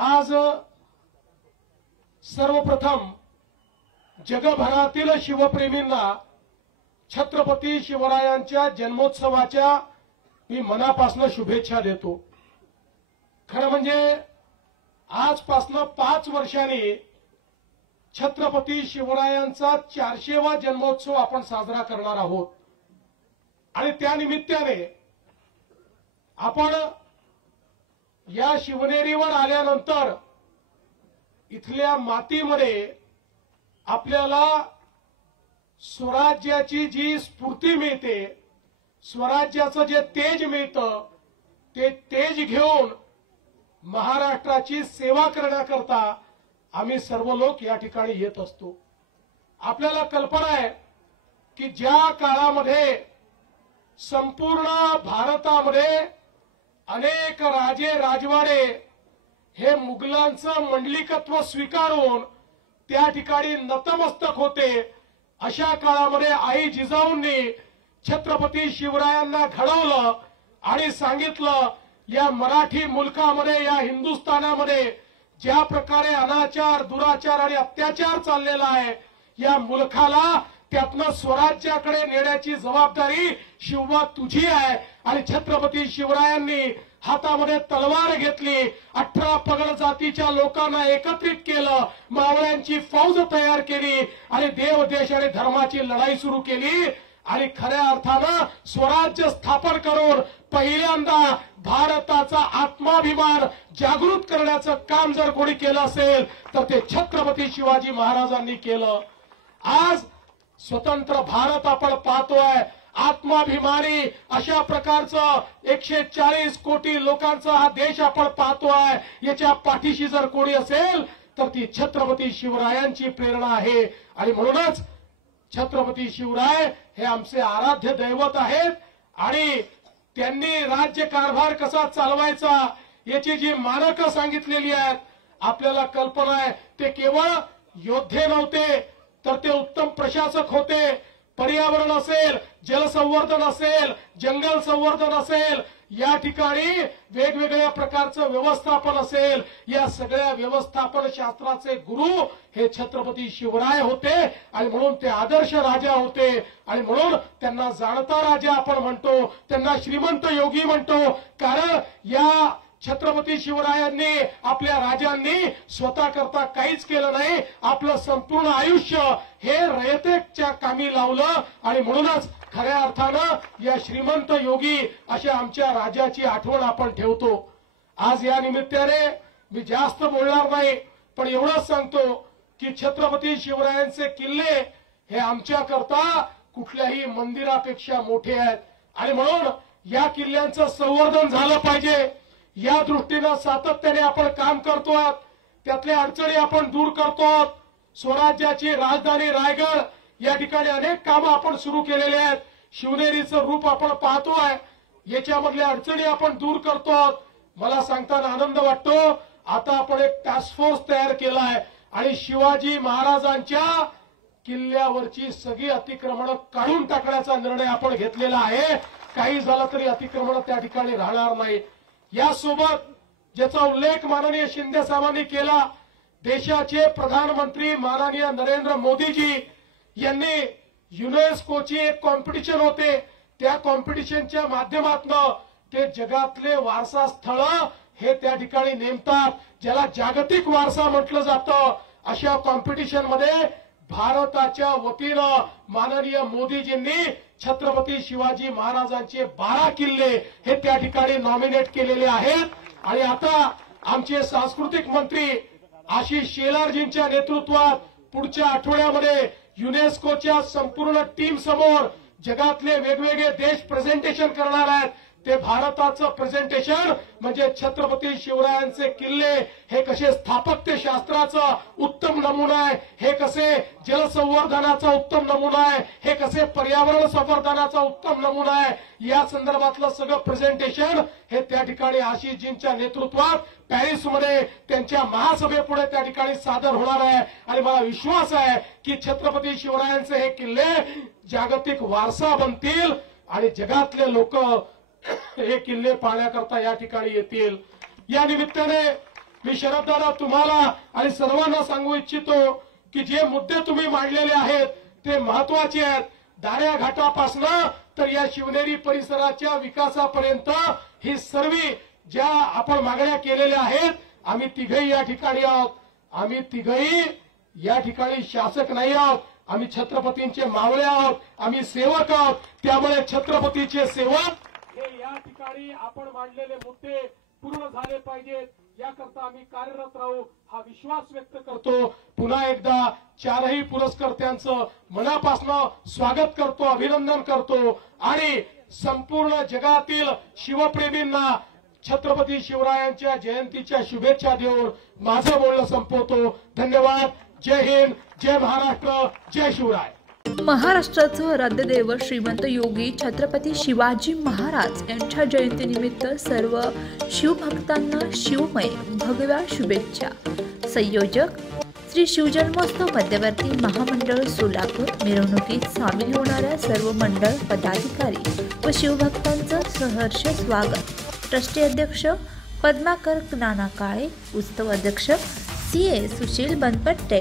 आज सर्वप्रथम जगभरातील शिवप्रेमींना छत्रपती शिवरायांच्या जन्मोत्सवाच्या मी मनापासून शुभेच्छा देतो। खरं म्हणजे आजपासून 5 वर्षांनी छत्रपती शिवरायांचा 400वा जन्मोत्सव आपण साजरा करणार आहोत आणि त्या निमित्ताने आपण या शिवनेरीवर आल्यानंतर इथल्या मातीमध्ये आपल्याला स्वराज्याची जी स्फूर्ती मिळते, स्वराज्याचं जे तेज मिळतं, ते तेज घेऊन महाराष्ट्राची सेवा करण्याकरता आम्ही सर्व लोक या ठिकाणी येत असतो। आपल्याला कल्पना आहे की ज्या काळामध्ये संपूर्ण भारतामध्ये अनेक राजे राजवाडे हे मुघलांचं मंडलिकत्व स्वीकारून त्या ठिकाणी नतमस्तक होते, अशा काळामध्ये आई जिजाऊंनी छत्रपती शिवरायांना घडवलं आणि सांगितलं या मराठी मुलकामध्ये, या हिंदुस्थानामध्ये ज्या प्रकारे अनाचार, दुराचार आणि अत्याचार चाललेला आहे, या मुलकाला त्यातनं स्वराज्याकडे नेण्याची जबाबदारी शिवबा तुझी आहे। आणि छत्रपती शिवरायांनी हातामध्ये तलवार घेतली, 18 पगड जातीच्या लोकांना एकत्रित केलं, मावळ्यांची फौज तयार केली आणि देव देश आणि धर्माची लढाई सुरू केली आणि खऱ्या अर्थानं स्वराज्य स्थापन करून पहिल्यांदा भारताचा आत्माभिमान जागृत करण्याचं काम जर कोणी केलं असेल तर ते छत्रपती शिवाजी महाराजांनी केलं। आज स्वतंत्र भारत आपण पाहतोय, आत्माभिमानी अशा प्रकारचं 140 कोटी लोकांचा हा देश आपण पाहतोय। याच्या पाठीशी जर कोणी असेल तर ती छत्रपती शिवरायांची प्रेरणा आहे आणि म्हणूनच छत्रपती शिवराय हे आमचे आराध्य दैवत आहेत आणि त्यांनी राज्य कारभार कसा चालवायचा याची जी मानकं सांगितलेली आहेत, आपल्याला कल्पना आहे ते केवळ योद्धे नव्हते तर ते उत्तम प्रशासक होते। पर्यावरण असेल, जलसंवर्धन असेल, जंगल संवर्धन असेल, या ठिकाणी वेगवेगळ्या प्रकारचं व्यवस्थापन असेल, या सगळ्या व्यवस्थापन शास्त्राचे गुरु हे छत्रपती शिवराय होते आणि म्हणून ते आदर्श राजा होते आणि म्हणून त्यांना जाणता राजा आपण म्हणतो, त्यांना श्रीमंत योगी म्हणतो। कारण या छत्रपती शिवरायांनी, आपल्या राजांनी स्वतः करता काहीच केलं नाही, आपलं संपूर्ण आयुष्य हे रयतेच्या कामी लावलं आणि म्हणूनच खऱ्या अर्थानं या श्रीमंत योगी अशा आमच्या राजाची आठवण आपण ठेवतो। आज या निमित्ताने मी जास्त बोलणार नाही, पण एवढंच सांगतो की छत्रपती शिवरायांचे किल्ले हे आमच्याकरता कुठल्याही मंदिरापेक्षा मोठे आहेत आणि म्हणून या किल्ल्यांचं संवर्धन झालं पाहिजे, या दृष्टीनं सातत्याने आपण काम करतोय, त्यातल्या अडचणी आपण दूर करतोय। स्वराज्याची राजधानी रायगड या ठिकाणी अनेक कामं आपण सुरू केलेली आहेत, शिवनेरीचं रूप आपण पाहतोय, याच्यामधल्या अडचणी आपण दूर करतोय। मला सांगताना आनंद वाटतो, आता आपण एक टास्क फोर्स तयार केला आहे आणि शिवाजी महाराजांच्या किल्ल्यावरची सगळी अतिक्रमणं काढून टाकण्याचा निर्णय आपण घेतलेला आहे। काही झालं तरी अतिक्रमणं त्या ठिकाणी राहणार नाही। यासोबत ज्याचा उल्लेख माननीय शिंदे साहेबांनी केला, देशाचे प्रधानमंत्री माननीय नरेंद्र मोदीजी यांनी युनेस्कोची एक कॉम्पिटिशन होते, त्या कॉम्पिटिशनच्या माध्यमातून ते जगातले वारसा स्थळ हे त्या ठिकाणी नेमतात, ज्याला जागतिक वारसा म्हटलं जातं। अशा कॉम्पिटिशनमध्ये भारताच्या वतीनं माननीय मोदीजींनी छत्रपती शिवाजी महाराजांचे 12 किल्ले हे त्या ठिकाणी नॉमिनेट केलेले आहेत आणि आता आमचे सांस्कृतिक मंत्री आशिष शेलारजींच्या नेतृत्वात पुढच्या आठवड्यामध्ये युनेस्कोच्या संपूर्ण टीम समोर जगातले वेगवेगळे देश प्रेझेंटेशन करणार आहेत। ते भारताचं प्रेझेंटेशन म्हणजे छत्रपती शिवरायांचे किल्ले हे कसे स्थापत्य शास्त्राचा उत्तम नमुना आहे, हे कसे जलसंवर्धनाचा उत्तम नमुना आहे, हे कसे पर्यावरण संवर्धनाचा उत्तम नमुना आहे, या संदर्भातलं सगळं प्रेझेंटेशन हे त्या ठिकाणी आशिषजींच्या नेतृत्वात पॅरिसमध्ये त्यांच्या महासभेपुढे त्या ठिकाणी सादर होणार आहे आणि मला विश्वास आहे की छत्रपती शिवरायांचे हे किल्ले जागतिक वारसा बनतील आणि जगातले लोक हे किल्ले पाहण्याकरता या ठिकाणी येतील। या निमित्ताने मी शरददादा तुम्हाला आणि सर्वांना सांगू इच्छितो की जे मुद्दे तुम्ही मांडलेले आहेत ते महत्वाचे आहेत। दाऱ्या घाटापासून तर या शिवनेरी परिसराच्या विकासापर्यंत ही सर्व ज्या आपण मागण्या केलेल्या आहेत, आम्ही तिघही या ठिकाणी आहोत। आम्ही तिघही या ठिकाणी शासक नाही आहोत, आम्ही छत्रपतींचे मावळे आहोत, आम्ही सेवक आहोत। त्यामुळे छत्रपतीचे सेवक हे या ठिकाणी आपण मांडलेले मुद्दे पूर्ण झाले पाहिजेत, याकरता आम्ही कार्यरत राहू हा विश्वास व्यक्त करतो। पुन्हा एकदा चारही पुरस्कर्त्यांचं मनापासून स्वागत करतो, अभिनंदन करतो आणि संपूर्ण जगातील शिवप्रेमींना छत्रपती शिवरायांच्या जयंतीच्या शुभेच्छा देऊन माझं बोलणं संपवतो। धन्यवाद। जय हिंद, जय महाराष्ट्र, जय शिवराय। महाराष्ट्राचं आराध्यदैवत श्रीमंत योगी छत्रपती शिवाजी महाराज यांच्या जयंतीनिमित्त सर्व शिवभक्तांना शिवमय भगव्या शुभेच्छा। संयोजक श्री शिवजन्मोत्सव मध्यवर्ती महामंडळ सोलापूर। मिरवणुकीत सामील होणाऱ्या सर्व मंडळ पदाधिकारी व शिवभक्तांचं सहर्ष स्वागत। ट्रस्टी अध्यक्ष पद्माकर नाना काळे, उत्सव अध्यक्ष CA सुशील बनपट्टे।